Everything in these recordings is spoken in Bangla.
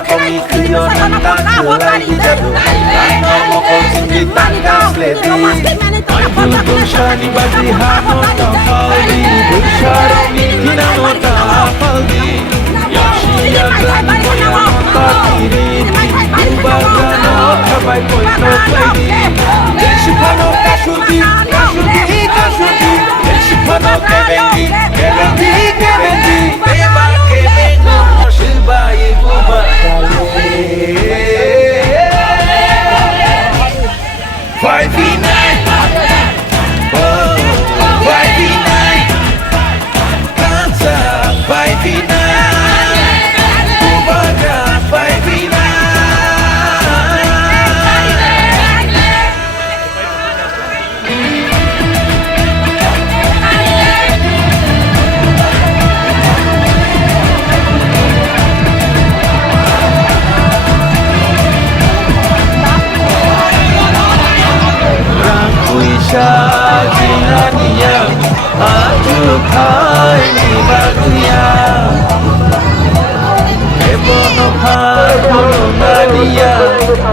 komi kriyo nanta kelai di jadu Rano moko singgi tanggas ledi Dudung shani bagi hano tafaldi Busharoni kinano tafaldi Yashi yagani moya nota kiriti Ubagano kabai poito pledi Denshipano kashuti, kashuti, kashuti Denshipano kebengi, kebengi, kebengi Beba kebengo Shiba ibuba Five V9 Oh, 5V9 Kansa 5V9 Ubaga 5V9 Jinania ajukai ni baguya ebono phagono nadia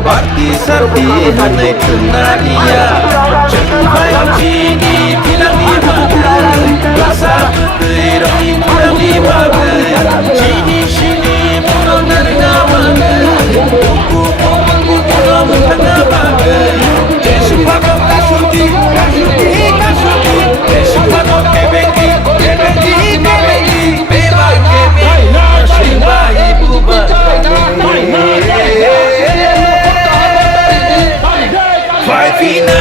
parti sarti hanai tunania chai chini tilani bagai rasa tirani tilani bagai chini chini mono narga bagai buku buku buku thana bagai jesu bhagwan kashuti kashuti kashuti jesu bhagwan kebengi kebengi kebengi beba kebengi shiba ibuba 5V9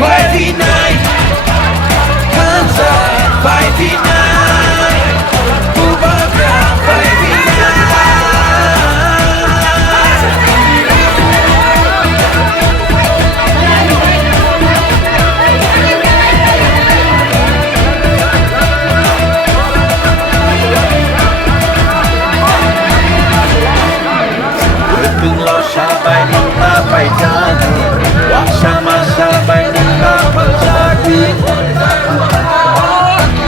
5V9 Kansa 5V9 Ubaga 5V9 Sabai nunta pai jadi Waksama sabai nunta bersadi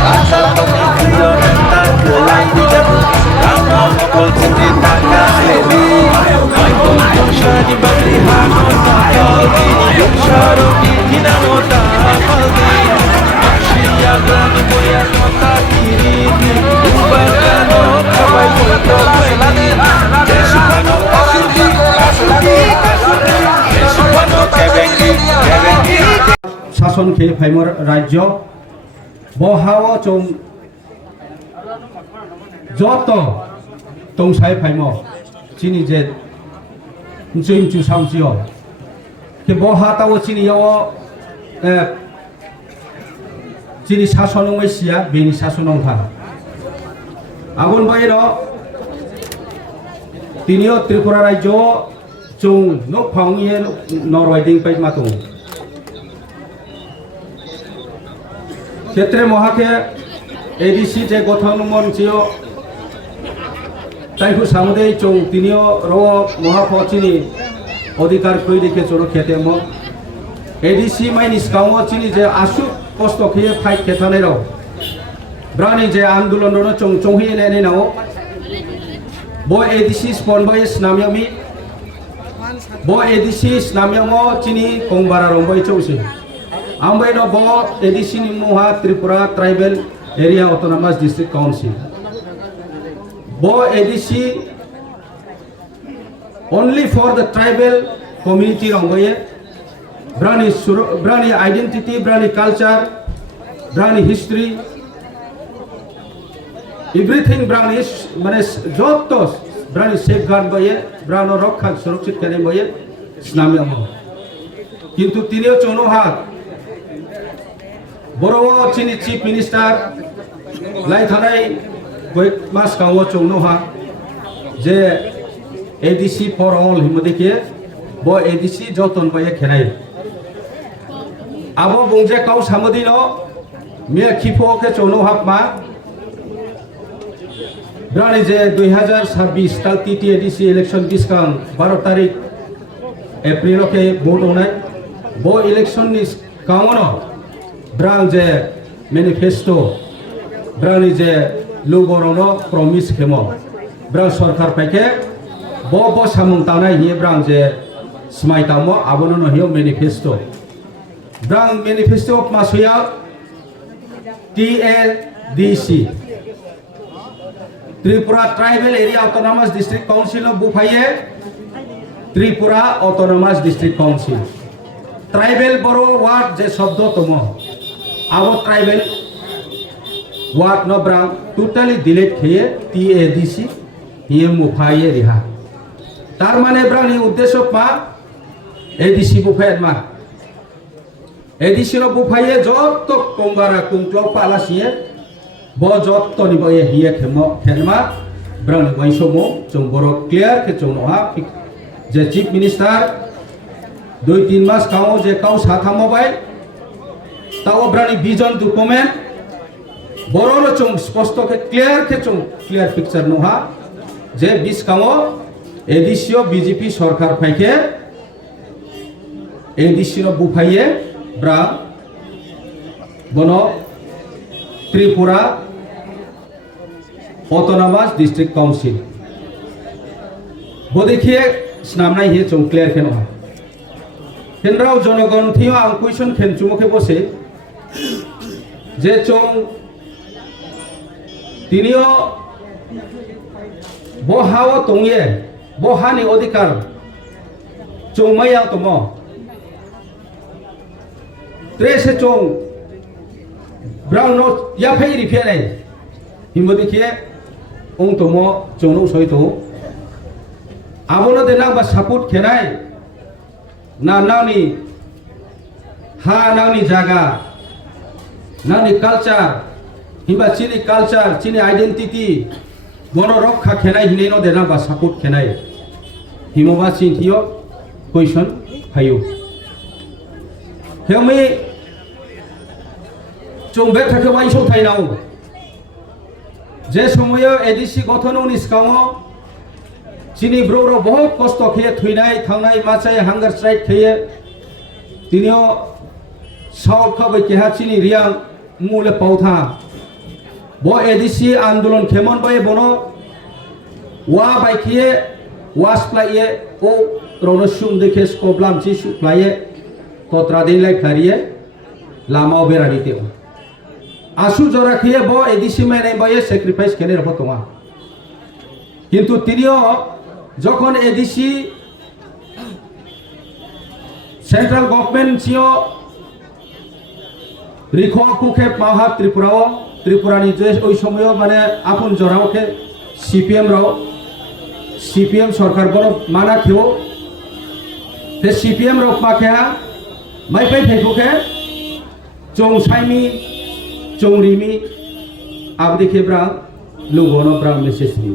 Asal tomi kriyo nunta kelai di jadu Ramo mokol sindi takas lebi Maikul kungsha di bagi hano takaldi Yuksharoni kinano tafaldi Akshiya grani boya nota kiriti Ubagano kabai koto pelani Jesupano kasudi শাসন খেয়ে ফাইমর রাজ্য বহাও চং যত তংসাই ফাইম চিনি যে চুইম চু সামসিও কে বহা তাও চিনিও চিনি শাসন মেসিয়া বেনি শাসন থা আগুন বাইর তিনিও ত্রিপুরা রাজ্য চং নক ফাউনিয়ে নরওয়াইদিং পাই মাতং ক্ষেত্রে মহাকে এডিসি যে গঠন মঞ্চিও তাইকু সামুদে চং তিনিও র মহাফচিনি অধিকার কই দেখে চলো খেতে ম এডিসি মাইনি স্কাও চিনি যে আসু কষ্ট খেয়ে ফাইট খেতানে র ব্রানি যে আন্দোলন চং চংহিয়ে নেনে নাও bo edisi spon boy snamyami bo edisi snamyamo chini kongbara romboy chousi ambai no bo edisi ni muha Tripura Tribal Area Autonomous District Council bo edisi only for the tribal community romboy brani identity brani culture brani history everything brani মানে যত ব্রানি সেফগার্ড বয়ে ব্রানো রক্ষা সুরক্ষিত করে বয়ে ইসলামিয়া কিন্তু তিনিও চৌনহাত বড় চিনি চিফ মিনিস্টার লাই থানাই কয়েক মাস কাও চৌনহা যে এডিসি ফর অল হিমদিকে ব এডিসি যতন বয়ে খেনাই আবো বংজে কাউ সামদিন মে খিফোকে চৌনহাত মা ব্রানি যে 2026 তাল টিটিএডিসি ইলেকশন ডিসকাউন 12 তারিখ এপ্রিলকে ভোট হনাই বো ইলেকশন নি কাউন ব্রাং যে ম্যানিফেস্টো ব্রানি যে লোগরনো প্রমিস খেম ब्रां सरकार पाइके बो सामुं तानाय हिये ब्रां जे स्माय तामो आबोनो न हियो मैनिफेस्टो ब्रां मैनिफेस्टो मासुया TADC Tripura tribal area autonomous district council बुफाइए Tripura autonomous district council tribal बरो वार्ड जे शब्द तमो आबो ट्राइबल वार्ड न ब्रां टोटली डिलीट किए TADC ये मुफाइए रिहा तार माने ब्रां नि उद्देश्य मा ADC बुफाइए मा ADC no बुफाइए Jat कंगारा कुंक्लो पालासिए bo jot to ni boye hiya khema brang ni waisomो jong boro clear ke jong no ha je chief minister 2-3 mas kao je kao satha mobile tao brang ni vision document boro no jong sposto ke clear picture no ha je bis kao ADC BJP sarkar phaike ADC no bufaiye brang bono Tripura autonomous district council वो देखिए स्नामनाय हे चों क्लियर खेनो केंद्राव जनगण थियो आं क्वेश्चन खेनचुमो के बसे जे चों तिनियो बहाव तंगे बहानि अधिकार चों माया तमो त्रेसे चों ब्राउन नोट या फै रिफेर है हिमो देखिए उन तमो जोनो सहित आबोनो देना बा सपोर्ट खेनाय ना नावनि हा नावनि जागा नावनि कल्चर हिबा चिनि कल्चर चिनि आइडेंटिटी बनो रक्षा खेनाय हिने नो देना बा सपोर्ट खेनाय हिमो बा चिंथियो क्वेश्चन फायो हेमि जों बे थाखो वाइसौ थाइनाव जे समय ADC गठननि सिगाङाव चिनि ब्र'रो बहुत कष्ट खेये थैनाय थांनाय माचाय हांगार स्ट्राइक खेये तिनियो साउथ खबै केहा चिनि रियां मुले पाउथा बो ADC आंदोलन खेमन बाय बनो वा बायखिये वासप्लाये ओ रनसुम देखे स्कबलाम चि सुप्लाये तत्रा दैलाय खारिये लामाव बेरादिते आसु जरा खिए बो ADC में बये सैक्रिफाइस केने रहो तोमा किंतु तिनियो जखन ADC सेंट्रल गवर्नमेंट सियो रिखो कुखे माहा त्रिपुरानि जे ओइ समय माने आपुन जराव के CPM सरकार बरो माना खेओ ते CPM रो माखेहा माइफाइ फेखुके जों साइमी चौरिमी आप देखिए ब्रां लोगों ब्रां मेसेज दी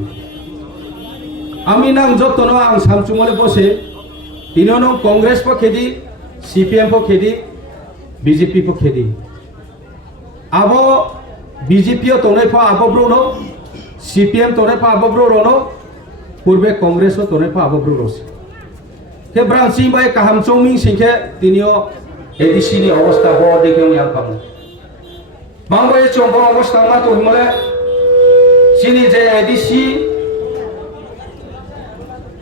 आमी नांग जतनो आं सामचुमले बसे तिनो कांग्रेस को खेदी CPM को खेदी BJP को खेदी आबो BJP तोने फा आबो ब्रोनो CPM तोने फा आबो ब्रोनो पूर्वे कांग्रेस तोने फा आबो ब्रोस के ब्रां सी बाय काहाम चौमिं सिंखे तिनियो ADC नि अवस्था बो देखे यां पामो बांगबाय चोंबो अवस्था मा तो हिमले चिनि जे ADC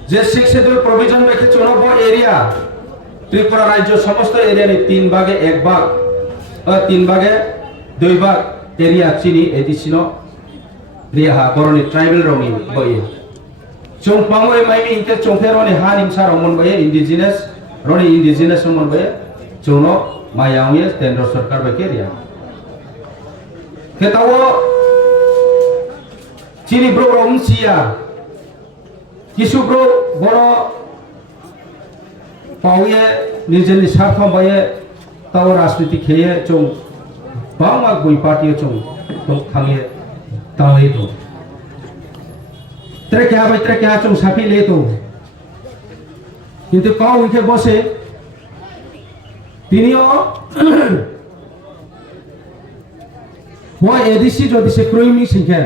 जे 6 शेड्यूल प्रोविजन में के चोनबो एरिया त्रिपुरा राज्य समस्त एरिया नि 3 भागे 1 भाग 3 भागे 2 भाग एरिया चिनि ADC नो रिहा बरनि ट्राइबल रोनि बये चों पांगोय माइमि इते चोंफे रोनि हा निमसा रोमन बये इंडिजिनस रोमन बये चोनो मायावये केंद्र सरकार बके रिया केतावो चिनि ब्रो रोमसिया किसु ब्रो बरो पावये निजेनि सार्थ बाये ताव राजनीति खेये चों बामा गुइ पार्टी चों थांगे तावे तो त्रे क्या चों साफी ले तो किंतु काउ उनके बसे तिनियो वो ADC जो दिसे क्रोइमी सिंखे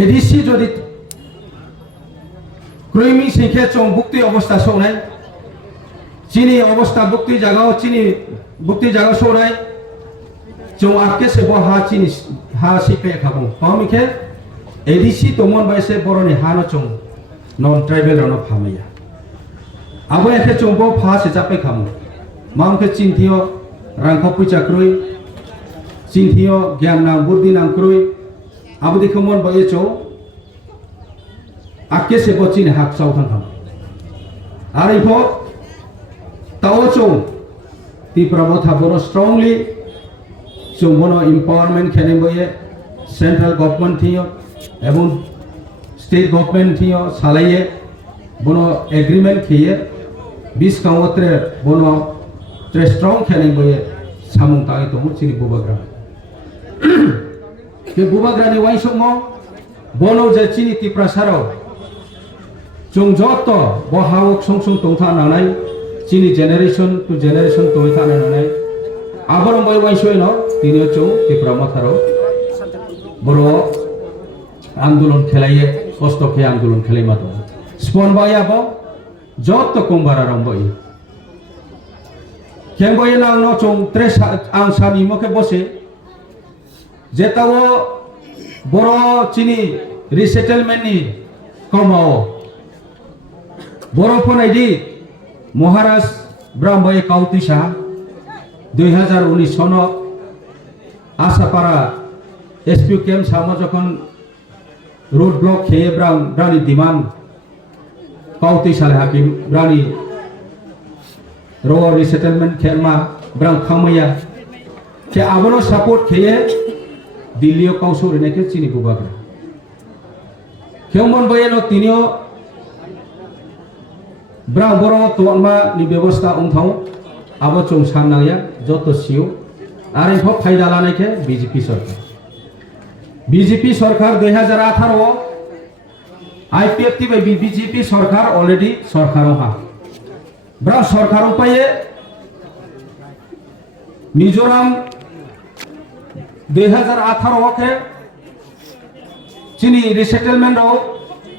ADC जो दि क्रोइमी सिंखे चों बुक्ति अवस्था सोनाय चिनी अवस्था बुक्ति जगह सोनाय चों आपके से वो हा चिनी ha sipe khabu pamike edisi tomon baise boroni hano chung non tribal rono phamaya abo ekhe chungbo pha se chape khamu mamke chinthio rangkho pucha krui chinthio gyam nang buddhi nang krui abo dikhomon baye cho akke se bochin hak chau kham kham ari pho tawo chung ti prabotha boro strongly chungbono empowerment khene boye central government thio ebon state government thio salaiye bono agreement khiye bis kawotre bono tre strong khene boye samung tai to chini bubagra ke bubagra ni wai songo bono je chini ti prasaro chung joto bo hawok song song tongtha nanai chini generation to generation toitha nanai abarong boy wai soino tini chung ti pramatharo boro আন্দোলন খেলাইয়ে কষ্ট খেয়ে আন্দোলন খেলাই মাতো স্পন বয়াব যত কুম্বারা রম্বই কেমবয়ে না ন চং ত্রে আং সানি মুখে বসে যেটাও বড় চিনি রিসেটেলমেন্টনি কমাও বড় ফনাইদি মহারাজ ব্রাহ্ময়ে কাউতিসা 2019 সন আশাপাড়া এসপিউ ক্যাম্প সামা যখন रोड ब्लॉक खे ब्रानी डिमांड काउती साले हाकि ब्रानी रो रिसेटलमेंट खेलमा ब्रां खामया के आबनो सपोर्ट खे दिल्ली काउसो रने के चिनी बुबाग्रा खेमन बयनो तिनियो ब्रां बरो तोमा नि व्यवस्था उंथाव आबो चों साननाया जतो सिउ आरे भ फायदा लानाय के बीजेपी सरकार बीजेपी सरकार 2018 आईपीएफ ती बीजेपी सरकार ऑलरेडी सरकार हा ब्रा सरकार पाए मिजोरम 2018 के चिनी रिसेटलमेंट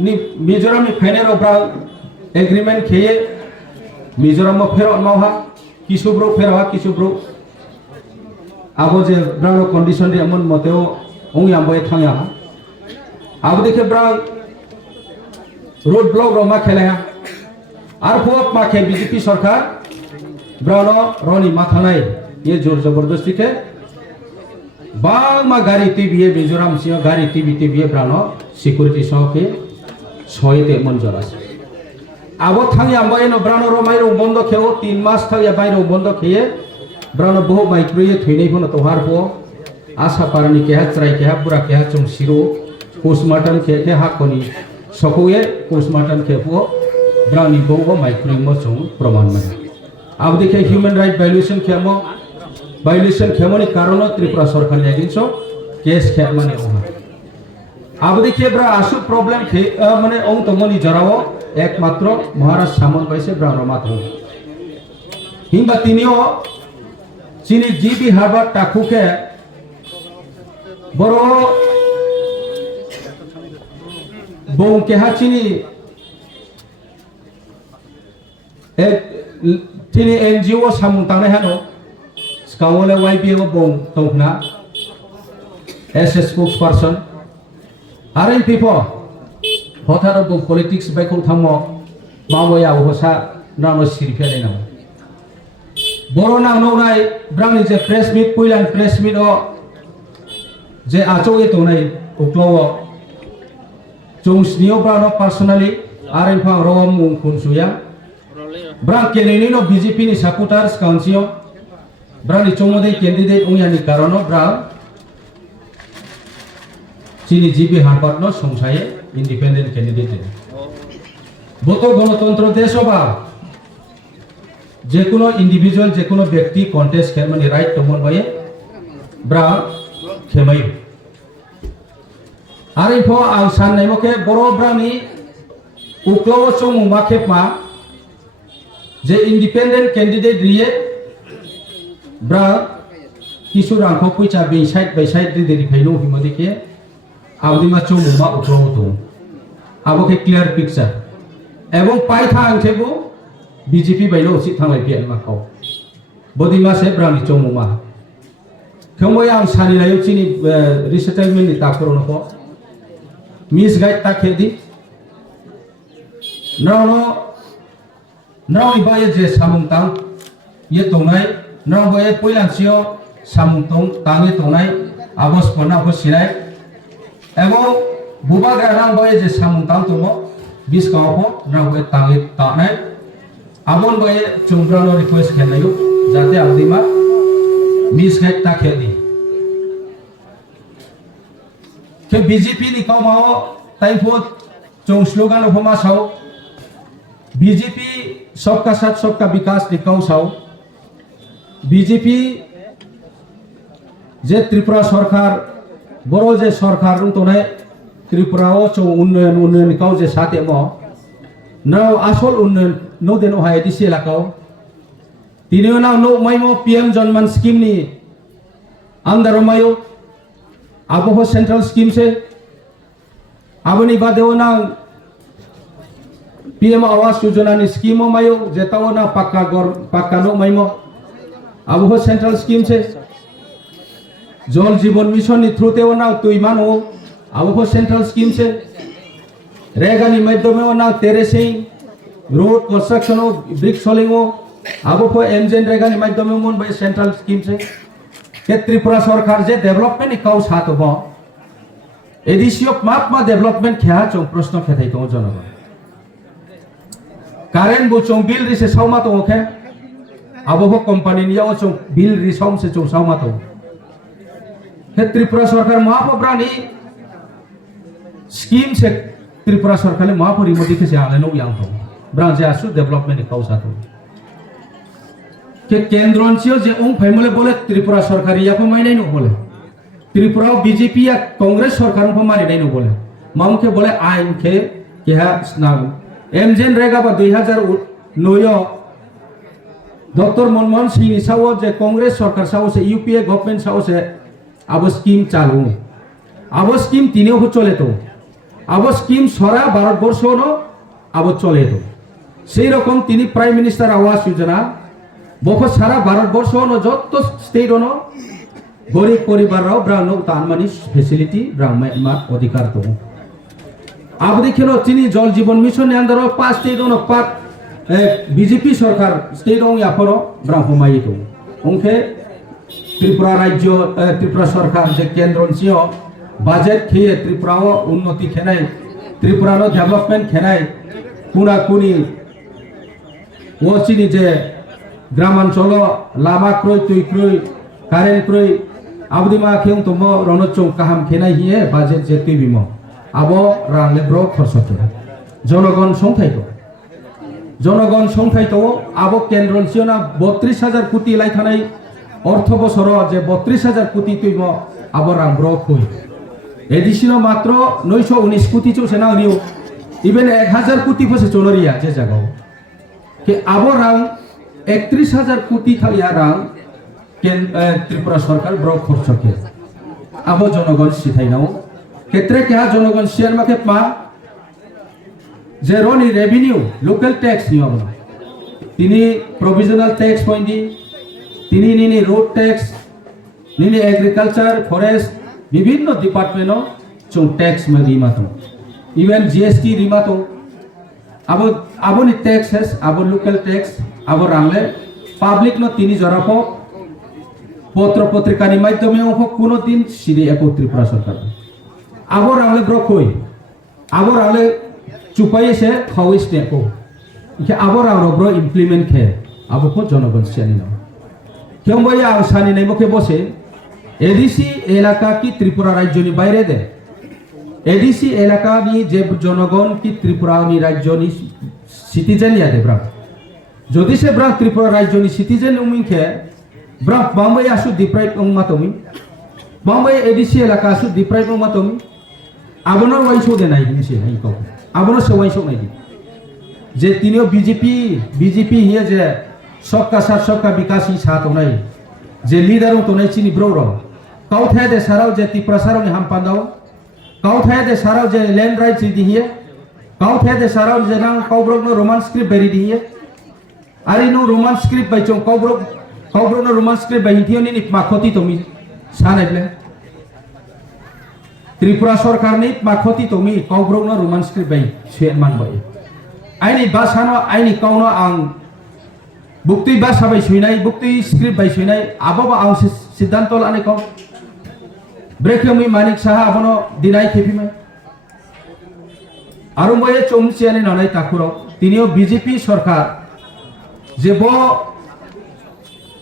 नि मिजोरम नि फाइनल ब्रा एग्रीमेंट खे मिजोरम फेर नहा किसुब्रो फेर हा किसुब्रो आबो जे ब्रानो कंडीशन रे मन मतेओ ओंग यामबे थांया अब देखे ब्रा रोड ब्लॉक रोमा खेलाया आर फोप माखे बीजेपी सरकार ब्रानो रोनी माथानाय ये जोर जबरदस्ती के बांग मा गाड़ी टीवी मिजोराम सियो गाड़ी टीवी ब्रानो सिक्योरिटी सके सयते मन जरास आबो थांया बाय न ब्रानो रोमाय रो बंद खेओ 3 मास थांया बाय रो बंद खेये ब्रानो बहु माइक्रोये थैनै फनो तोहार हो आशा पारनी के हाय के बुरा के चुम सिरो पोस्टमार्टम के हाकोनी सकोए पोस्टमार्टम के फो ब्रानी बहु माइक्रोइंग मचुं प्रमाण में अब देखे ह्यूमन राइट वायलेशन खेमोनी कारण त्रिपुरा सरकार एगेंस्ट केस खेमाने ओहा अब देखे ब्रा आसु प्रॉब्लम खे माने ओं तमनी जराओ एकमात्र महाराज सामन बाइसे ब्रा रमात हो हिंबा तिनियो चिनी जीबी हार्वर्ड टाकुके बरो बों के हाचिनी एक चिनी एनजीओ सामुंताने हानो स्कावले वाईपीओ बों तोखना एस स्पोक्स पर्सन आरएन पीपो होथारो बों पॉलिटिक्स बाइको थामो मावया होसा नानो सिरफेले नाम बरो नानो नाय ब्रांनि जे प्रेस मीट पुइलान प्रेस मीट ओ जे आचो ये तो नहीं उक्लाव चौंसनियो ब्रानो पर्सनली आरएन फां रोम मुं खुनसुया ब्रां केलेनि नो बीजेपी नि सपोर्टर्स काउंसियो ब्रानि चौमदे कैंडिडेट उयानि कारणो ब्रा चिनी जीबी हार्वर्ड नो संसाये इंडिपेंडेंट कैंडिडेट बोतो गणतंत्र देश बा जेकुनो इंडिविजुअल जेकुनो व्यक्ति कॉन्टेस्ट खेलमानि राइट तमन बाये ब्रा खेमाय आरो फो आं साननाय मखे बर' ब्रानि उक्लाव चमु माखेपमा जे इंडिपेंडेंट कैंडिडेट रिये ब्रा किसु रांखौ फैसा बे साइड बाय साइड दिदेरि फाइनो हिमदिके आवदिमा चमु मा उक्लाव तो आबोके क्लियर पिक्चर एवं पाइथा आंथेबो बीजेपी बाइलो उचित थांलाय पियान माखाव बदिमा से ब्रानि चमु मा Kemoi ang sani na yung chini resettlement ni takoro ko. Misguide ta khedi. Now ibaye je samung tang ye tongai now baye poilang sio samung tong tangi tongai abos pona ho sirai ebo buba ga now baye je samung tang tomo bis ka ho now baye tangi ta nai abon baye chungbrano request khenayu jate abdima misguide ta khedi ke BJP ni kaumao taifo chung slogan of ma sao BJP सबका साथ सबका विकास दिखाओ साओ BJP जे त्रिपुरा सरकार बड़ो जे सरकार तो नहीं त्रिपुरा ओ चो उन्नयन निकाओ जे साथे मो नौ आसल उन्नयन नो देनो हाय दिसे लाकाओ तिनियो ना नो माइमो PM जनमन स्कीम नि अंदर मायो आबो हो सेंट्रल स्कीम से आबनी बादेओ ना PM आवास योजना नि स्कीम मायो जेताओ ना पक्का नो माइमो अब हो सेंट्रल स्कीम से जल जीवन मिशन नि थ्रू तेओ ना तुइमान हो अब हो सेंट्रल स्कीम से रेगा नि माध्यम हो ना टेरेसिंग रोड कंस्ट्रक्शन हो ब्रिक सोलिंग हो अब हो एमजेन रेगा नि माध्यम हो मन बाय सेंट्रल स्कीम से के त्रिपुरा सरकार जे डेवलपमेंट नि काउ साथ हो एडिसियो माप मा डेवलपमेंट ख्या चो प्रश्न खेथाइ तो जनगण Karen bu chong bill ri se sauma to okay abo ho company ni o chong bill ri saum se chong sauma to he Tripura sarkar maha brani scheme se Tripura sarkar le maha rimoti ke se ale no yang to bran je asu development ni kausa to ke kendron chio je ong family bole Tripura sarkar ya ko mai nai no bole Tripura BJP ya Congress sarkar ko mari nai no bole maum ke bole ain ke ha snag एमजेन रेगा बा 2009 डॉक्टर मनमोहन सिंह नि साओ जे कांग्रेस सरकार साओ से यूपीए गवर्नमेंट साओ से अब स्कीम चालू अब स्कीम तीनों हो चले तो अब स्कीम सारा भारतवर्ष नो अब चले तो সেই রকম তিনি প্রাইম মিনিস্টার আবাস যোজনা বহু সারা ভারতবর্ষ নো যত স্টেট নো গরিব পরিবাররাও ব্রাহ্মণ তানমানি ফ্যাসিলিটি ব্রাহ্মণ অধিকার তো अब देखिए चीनी जल जीवन मिशन अंदर 5 स्टेट नो पाक बीजेपी सरकार स्टेट नो या पर ब्राह्मणाई तो उनके त्रिपुरा राज्य त्रिपुरा सरकार जे केंद्र सियो बजेट खिए त्रिपुरा उन्नति खेनाय त्रिपुरा नो डेवलपमेंट खेनाय कुना कुनी वो चीनी जे ग्रामांचल लामा क्रय तुई क्रय कारेन्ट क्रय आबदिमा खेम तो मो रनचौ काहाम खेनाय हिए बजेट जे तुई बिमो आबो रांले ब्रो खरसते जनगण संथाय तो आबो केंद्र सियोना 32,000 कोटी लाइथानाय अर्थ बसर जे 32,000 कोटी तुइमो आबो रां ब्रो खुइ एडिसिनो मात्र 919 कोटी चो सेना निउ इवेन 1000 कोटी फसे चोनरिया जे जागाव के आबो रां 31,000 कोटी थालिया रां त्रिपुरा सरकार ब्रो खरसके आबो जनगण सिथायनाव क्षेत्र क्या जनगण शेयर मार्केट मा जेरो नि रेवेन्यू लोकल टैक्स नि अब तिनी प्रोविजनल टैक्स पॉइंट तिनी नि रोड टैक्स नि एग्रीकल्चर फॉरेस्ट विभिन्न डिपार्टमेंट चो टैक्स में रिमा तो इवन GST रिमा तो अब नि टैक्स है अब लोकल टैक्स अब रांगले पब्लिक नो तिनी जरा को पत्र पत्रिका नि माध्यमे हो कोनो दिन सिरि एको त्रिपुरा सरकार आबो रांगले ब्रोखोय आबो रांगले चुपाई से खाविस ने को के आबो रांगरो ब्रो इम्प्लीमेंट खे आबो को जनगण सियानि न क्यों भाई आसानी नहीं मुखे बसे एडीसी एलाका की त्रिपुरा राज्य नि बाहरे दे एडीसी एलाका नि जे जनगण की त्रिपुरा नि राज्य नि सिटीजन या दे ब्रा যদি সে ব্রা त्रिपुरा राज्य नि सिटीजन उमिखे ब्रा बम्बई आसु डिप्राइव उमातोमी बम्बई एडीसी एलाका आसु डिप्राइव उमातोमी आबोनो वाइसो दे नाइ हिंसे हाइको आबोनो से वाइसो नाइ जे तिनियो बीजेपी हिए जे सबका साथ सबका विकास ही साथ होनाय जे लीडर तो नाइ चिनी ब्रो रो काउथे दे साराव जे त्रिपुरा साराव नि हामपांदाव काउथे दे साराव जे लैंड राइट्स दि हिए काउथे दे साराव जे नां काउब्रग नो रोमान स्क्रिप्ट बेरि दि हिए आरि नो रोमान स्क्रिप्ट बाइचों काउब्रग नो रोमान स्क्रिप्ट बाइथियो नि माखति तोमी सानायब्ले त्रिपुरा सरकारनि माखति तोमी कावब्रगनो रोमान स्क्रिप्ट बाय सेन मानबाय आइनि बासानो आइनि कावनो आं बुक्ति बासा बाय सुइनाय बुक्ति स्क्रिप्ट बाय सुइनाय आबाबा आं सिद्धांत लानाय काव ब्रेकमी मानिक साहा आबनो दिनाय खेपिमाय आरो मये चोमसियानि नानाय ताकुराव तिनियो बीजेपी सरकार जेब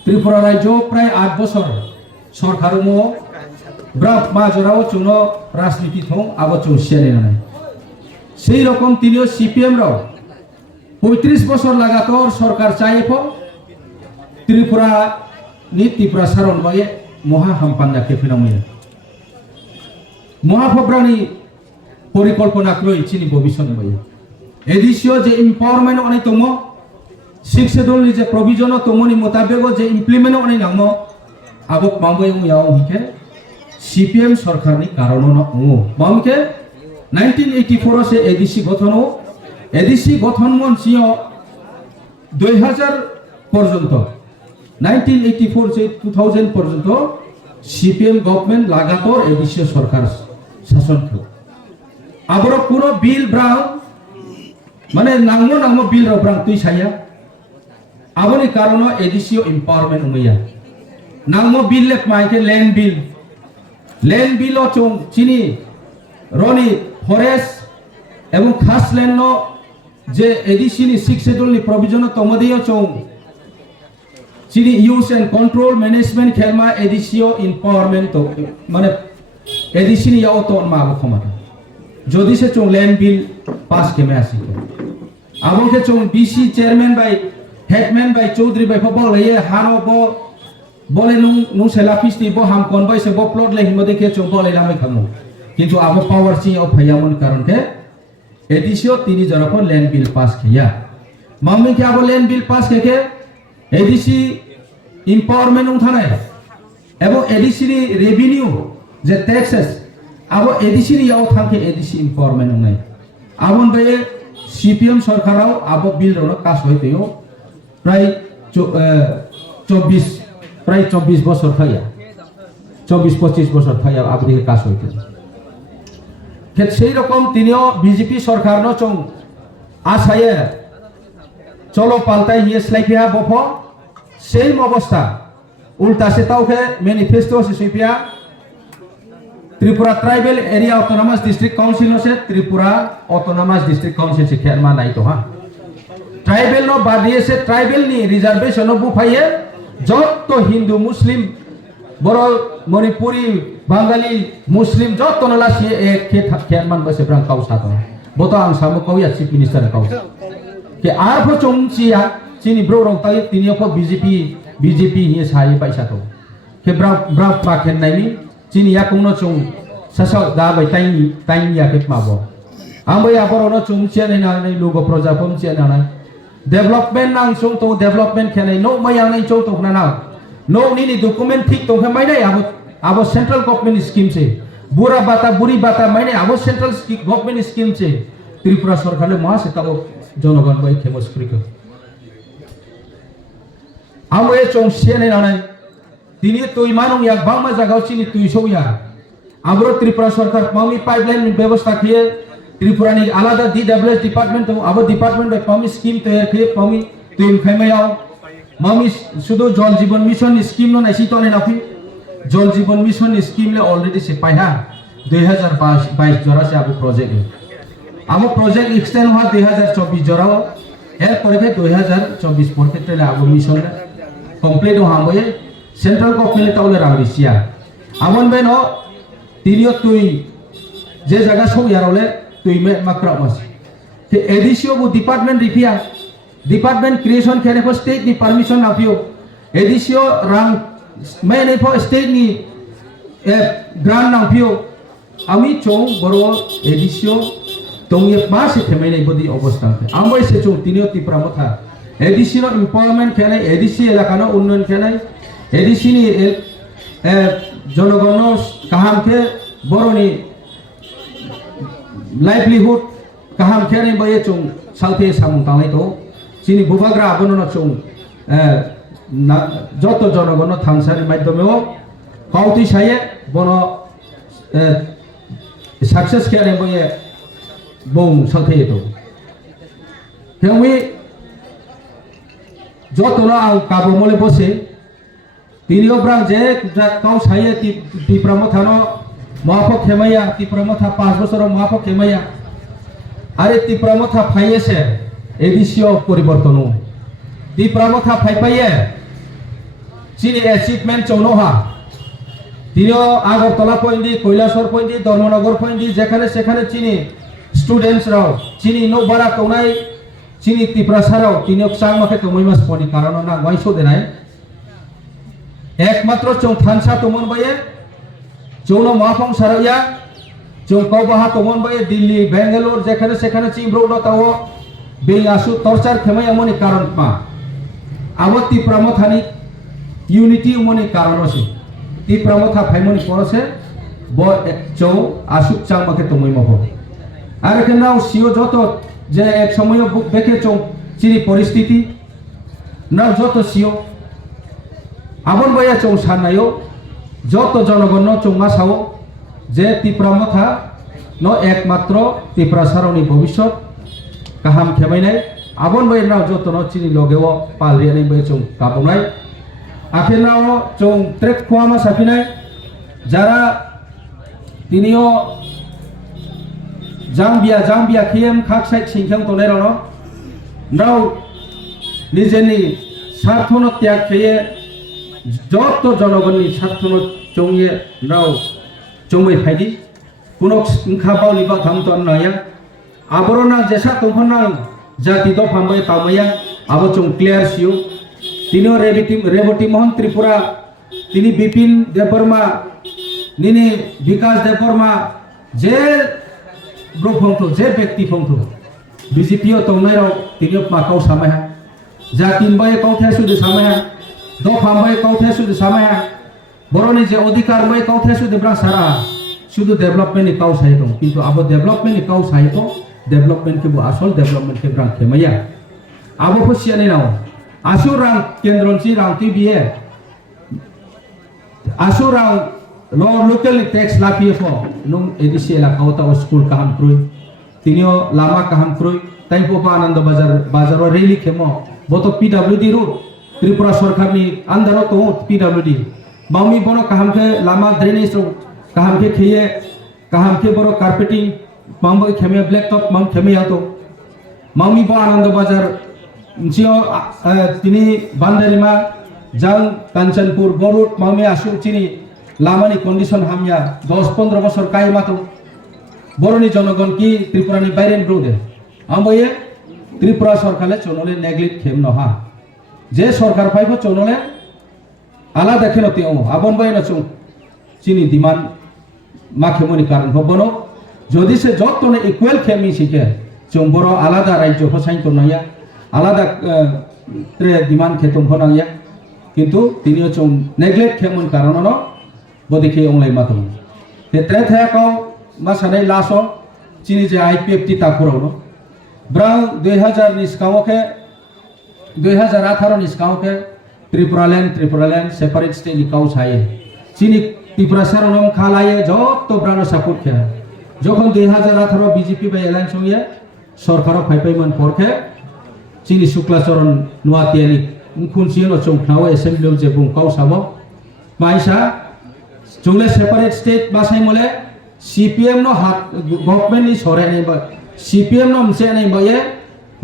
त्रिपुरा राज्य प्राय 8 बছর सरकारमो ब्राफ माजराव चुनो राजनीति थं आबो चोमसियानि नानाय सेई रकम तिनियो सीपीएम राव 35 বছর लागातार सरकार चाइफो त्रिपुरा नि त्रिपुरा सारन बाये महा हामपान्ना खेफिनामय महाफब्रानि परिकल्पना क्रय चिनि भविष्यनि बाये एडिसियो जे एम्पावरमेंट अने तमो 6 शेड्यूल नि जे प्रोविजन तमोनि मुताबिक जे इम्प्लीमेंट अने नामो आबो मांबय याव हिके सीपीएम सरकारनि कारण न मामके 1984 से एडिसी गठन मन्सियो 2000 पर्यंत 1984 से 2000 पर्यंत सीपीएम गवर्नमेंट लागातार एडिसी सरकार शासन कर आबरो कोनो बिल ब्रां माने नांगो बिल रो ब्रां तुइ साया आबोनि कारण एडिसी एम्पावरमेंट उमैया नांगो बिल ले माइके लैंड बिल चों चिनी रनि फरेस्ट एवं खास लैंड नो जे एडिसी नि 6 शेड्यूल नि प्रोविजन तमदियो चों चिनी यूज एंड कंट्रोल मैनेजमेंट खेलमा एडिसी एम्पावरमेंट तो माने एडिसी नि याव तो माबो खमा जदि से चों लैंड बिल पास के में आसी आबो के चों बीसी चेयरमैन बाय हेडमैन बाय चौधरी बाय फबल ले हानो बो बोले नु सेला फिस्टी बो हम कोन बाय से बो प्लॉट ले हिमदे के चों बोले लामै खमो किंतु आबो पावर सी ऑफ भयामन कारण के एडिसियो तिनी जराफोर लैंड बिल पास किया मम्मी के आबो लैंड बिल पास के एडिसी एम्पावरमेंट उठानाय एवं एडिसी नि रेवेन्यू जे टैक्सेस आबो एडिसी नि याव थांके एडिसी एम्पावरमेंट उनाय आबन बे सीपीएम सरकाराव आबो बिल रो कास होइतेयो प्राय 24 বছর थाया 24-25 বছর थाया आबो दिके कास होइते के सेई रकम तिनियो बीजेपी सरकार न चों आसाये चलो पाल्टाय हिए स्लाइपिया बफो सेम अवस्था उल्टा से तावके मैनिफेस्टो से सुइपिया Tripura tribal area autonomous district council से त्रिपुरा ऑटोनोमस डिस्ट्रिक्ट काउंसिल से खेरमा नाइ तो हा ट्राइबल नो बादिए से ट्राइबल नि रिजर्वेशन बु फाइए जत हिंदू मुस्लिम बरो मणिपुरी बांगाली मुस्लिम जत नला से एक खेरमान बसे ब्रां काउसा तो बोतो आं सामो कौया चीफ मिनिस्टर काउ के आर फो चोंचिया चिनि ब्रो रंग ताय तिनियो फो बीजेपी हिए साइ पैसा तो के ब्रा पाखेन नाइनि चिनि या कोनो चों सासा दा बाय ताइनि या के माबो आंबो या बरोनो चोंचिया नै नानै लोगो प्रजापम चिया नानै डेवलपमेंट नां चों तो डेवलपमेंट खेनै नो माया नै चों तो ना नो नि डॉक्यूमेंट ठीक तो हे माइनै आबो सेंट्रल गवर्नमेंट स्कीम से बुरा बुरी बाता माइनै आबो सेंट्रल गवर्नमेंट स्कीम से त्रिपुरा सरकारले मा से ताबो जनगण बाय फेमस फ्रिको आमो ए चोंसिया नै नानै दिनि तुइ मानु या बांमा जागाव चिनि तुइ सौया आब्रो त्रिपुरा सरकार मामी पाइपलाइन व्यवस्था किए त्रिपुरा नि आलादा डीडब्ल्यूएस डिपार्टमेंट तो आबो डिपार्टमेंट बाय पामी स्कीम तैयार किए पामी तुइ खैमायाव मामी शुद्ध जल जीवन मिशन स्कीम नो नाइसि तो नै नाफि जल जीवन मिशन स्कीम ले ऑलरेडी से पाया 2022 जरा से आबो प्रोजेक्ट एक्सटेंड हुआ 2024 जरा एर पर के 2024 पर के तेले आबो मिशन कंप्लीट हो हमबे सेंट्रल गवर्नमेंट तावले रांगरिसिया आबन बेनो तिनियो तुइ जे जगह सौ यारोले तुइ में माक्रामस के एडिसियो बु डिपार्टमेंट रिफिया डिपार्टमेंट क्रिएशन खेने फो स्टेट नि परमिशन नाफियो एडिसियो रांग मैंने फो स्टेट नि ग्रांट नाफियो आमी चों बरो एडिसियो तोंगे मासे थेमेने बदि अवस्था आमबे से चों तिनियो तिप्रा मथा एडिसी नो एम्पावरमेंट खेने एडिसी एलाका नो उन्नयन खेने एडिसी नि जनगण काहाम के बरोनि लाइवलीहुड काहाम खेने बये चों सालथे सामुं तांनाय तो चिनि बुबाग्रा आबनो चों जत जनगण थांसारि माध्यमेव kauti saya bono success kaya ni boye bong sakti itu. Kami joto na ang kabu mole bose tini obrang je kau saya di pramothano mahapok khemaya ti pramotha 5 বছর mahapok khemaya are ti pramotha phaiyese edisio poriborton ti pramotha phaipaye chini achievement chaunoha তিনিও Agartala point Kailashahar point Dharmanagar point যেখানে সেখানে চিনি স্টুডেন্টসরাও চিনি নবারা কোনাই চিনি ত্রিপ্রাসারাও তিনিও চাংমাকে তমইমাস পনি কারণ না ওয়াইসো দেনাই একমাত্র চৌ থানসা তমন বায়ে চৌনো মাফং সারাইয়া চৌ কবাহা তমন বায়ে দিল্লি বেঙ্গালোর যেখানে সেখানে চিমব্রৌড তাও বেং আসু টর্চার খেমাই এমনই কারণ পা আবত্তি প্রমথানি ইউনিটি এমনই কারণ আছে ti pramotha phaimoni porose bo chou asuk changmake tomoi moho ar kenau sio joto je ek somoyo beke chou chini poristiti na joto sio abon boya chou sanayo joto jonogonno chongma sao je ti pramotha no ekmatro ti prasaroni bhobishot kaham khemainai abon boya na joto no chini logeo palriani boya chou kabonai আখেরনাও চৌ ট্রেক খোয়ামা সাফিনাই যারা তিনিও জাম্বিয়া খিয়েম খাক সাইড সিংখ্যাং তলে রণ নাও নিজেনি স্বার্থন ত্যাগ খেয়ে যত জনগণনি স্বার্থন চৌয়ে নাও চৌমে ফাইদি কোনো খাবাও লিবা থামতন নয়া আবরণা জেসা তখন জাতি দ ফামবাই তামাইয়া আবো চৌ ক্লিয়ার সিও তিনিও রেবতী মোহন ত্রিপুরা তিনি বিপিন দেববর্মা নিনি বিকাশ দেববর্মা যে ব্রফংথ যে ব্যক্তি ফংথ বিজেপিও তংনাইরাও তিনিও মাকাও সামায়া যা তিনবাই কাউথে সুদে সামায়া দ ফামবাই কাউথে সুদে সামায়া বরনি যে অধিকার বাই কাউথে সুদে ব্রা সারা শুধু ডেভেলপমেন্ট কাউ সাইত কিন্তু আবো ডেভেলপমেন্ট কাউ সাইত ডেভেলপমেন্ট কে আসল ডেভেলপমেন্ট কে ব্রা খেমাইয়া আবো ফসিয়ানি নাও Asurang kendronci rang TBA asurang lo local tax lapi fo nung edisi la kauta school kaham krui tinio lama kaham krui tai popa anand bazar rally khemo boto PWD ru Tripura sarkar ni andaro to PWD mami bono kaham ke lama drainage ro kaham ke khiye kaham ke boro carpeting mambo kheme black top mam kheme yato mami bo anand bazar जियो तिनी बान्दारिमा जां कांचनपुर बरुट मामे आसु चिनी लामानी कंडिशन हामिया 10-15 বছর काई मातो बरनी जनगण की त्रिपुरानी बाइरेन ब्रोदे आमबये त्रिपुरा सरकारले चनले नेग्लेक्ट खेम नहा जे सरकार फाइबो चनले आला देखेनते ओ आबन बायना चौ चिनी डिमांड माखेमनि कारण हबनो যদি সে যতনে ইকুয়াল খেমি শিখে চৌ বড় আলাদা রাজ্য ফসাইন তো নয়া আলাদা ডিমান্ড খেতম হনাইয়া কিন্তু তিনিও চৌ নেগলেক্ট খেমন কারণ বদিকে অংলাই মাতম তেত্রে থাকাও মাসানাই লাসো চিনি যে IPF টি তাকুরাও ব্রাং 2000 নিসকাওকে 2018 নিসকাওকে ত্রিপুরাল্যান্ড সেপারেট স্টেট নিকাও ছায়ে চিনি ত্রিপুরা সারনম খালায়ে যত ব্রানো সাপোর্ট খে যখন 2018 বিজেপি বাই এলায়েন্স হইয়া সরকার ফাইপাইমান পরখে চিনি শুক্লাচরণ নোয়াতিয়ানি খুনসিয়নো চৌখাও এসেম্বলিও যে বুং কাউ সাবো মাইসা চৌলে সেপারেট স্টেট বাসাই মলে CPM নো হাত গভর্নমেন্ট নি সরে নাই বা CPM নো মসে নাই বয়ে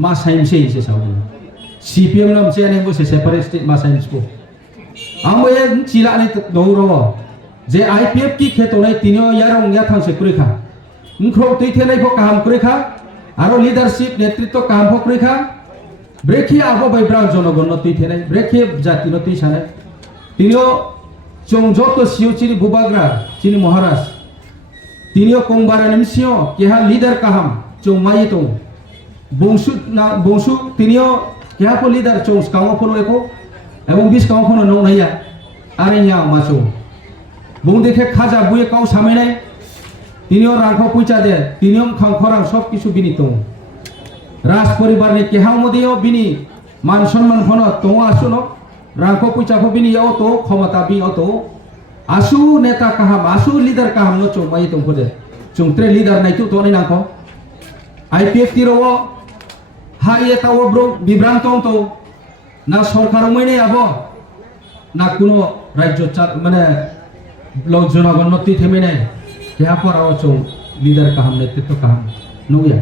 মা সাইমসে ইসে সাবো CPM নো মসে নাই বসে সেপারেট স্টেট মা সাইমসকো আময়ে চিলানি দৌরো যে IPF কি খেতো নাই তিনিও ইয়ারং ইয়া থাংসে করেখা মুখো তৈথে নাই ভো কাম করেখা আরো লিডারশিপ নেতৃত্ব কাম ভো করেখা ব্রেখি আবো বাইব্রাং জনগণ তুই থেনাই ব্রেখি জাতি তুই সানাই তিনিও চৌ যত সিও চিনি বুবাগ্রা চিনি মহারাজ তিনিও কংবারা নিমসিও কেহা লিডার কাহাম চৌ মাই তো বংশু তিনিও কেহা পো লিডার চৌ কাও ফনো একো এবং বিশ কাও ফনো নৌ নাইয়া আরে ইয়া মাচৌ বং দেখে খাজা বুয়ে কাউ সামাইনাই তিনিও রাংখ পুইচা দে তিনিও খাংখরাং সব কিছু বিনিত রাজ পরিবার নি কেহাও মদিও বিনি মান সম্মান ফন তো আসুনো রাংখ পুইচা বিনি ইয়াও তো ক্ষমতা বি অতো asu neta kaham asu leader kaham no chung mai tung khode chung tre leader nai tu to ni nang ko IPF ti ro ha ye ta wo bro বিভ্রান্ত তো না সরকার মইনে আবো না কোনো রাজ্য মানে লোক জনগণতি থেমে নাই কেহা পরাও চৌ লিডার কাহাম নেতৃত্ব কাহাম নৌয়া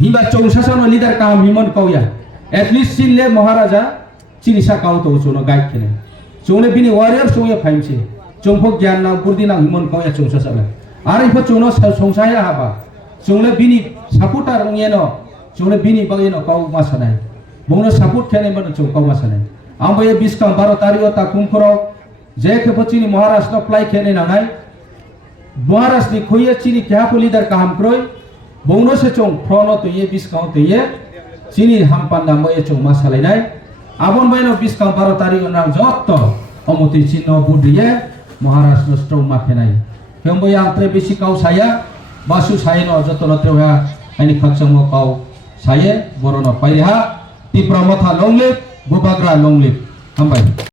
হিবা চৌ শাসন লিডার কাহাম হিমন কাউয়া এটলিস্ট চিনলে মহারাজা চিনিসা কাউ তো চৌনো গাইড কেনে চৌনে বিনি ওয়ারিয়ার চৌয়ে ফাইমছে চৌফো জ্ঞান না বুদ্ধি না হিমন কাউয়া চৌ শাসন আর ইফো চৌনো সংসায়া হাবা চৌলে বিনি সাপোর্টার ইয়েনো চৌলে বিনি বাগেনো কাউ মাসানাই বংনো সাপোর্ট খেনে মানে চৌ কাউ মাসানাই আমবো এ 20 কাম 12 তারিখ তা কুমখরো যে খেপো চিনি মহারাষ্ট্র প্লাই খেনে নানাই মহারাষ্ট্র नि खोये चिनी क्या को लीडर काम क्रोय बौनो से चों फ्रोनो तो ये 20 काउ तो ये चिनी हम पांडा मये चों मासालाय नाय आबन बायनो 20 काउ 12 तारिख ना जत्तो अमति चिनो बुदिये महाराष्ट्र स्ट्रो माफेनाय हेमबो यांत्रे बेसि काउ साया बासु सायनो जतनो तेवा आनि खचमो काउ साये बरनो पाइहा तिप्रा मथा लंगलिप गोबाग्रा लंगलिप हामबाय।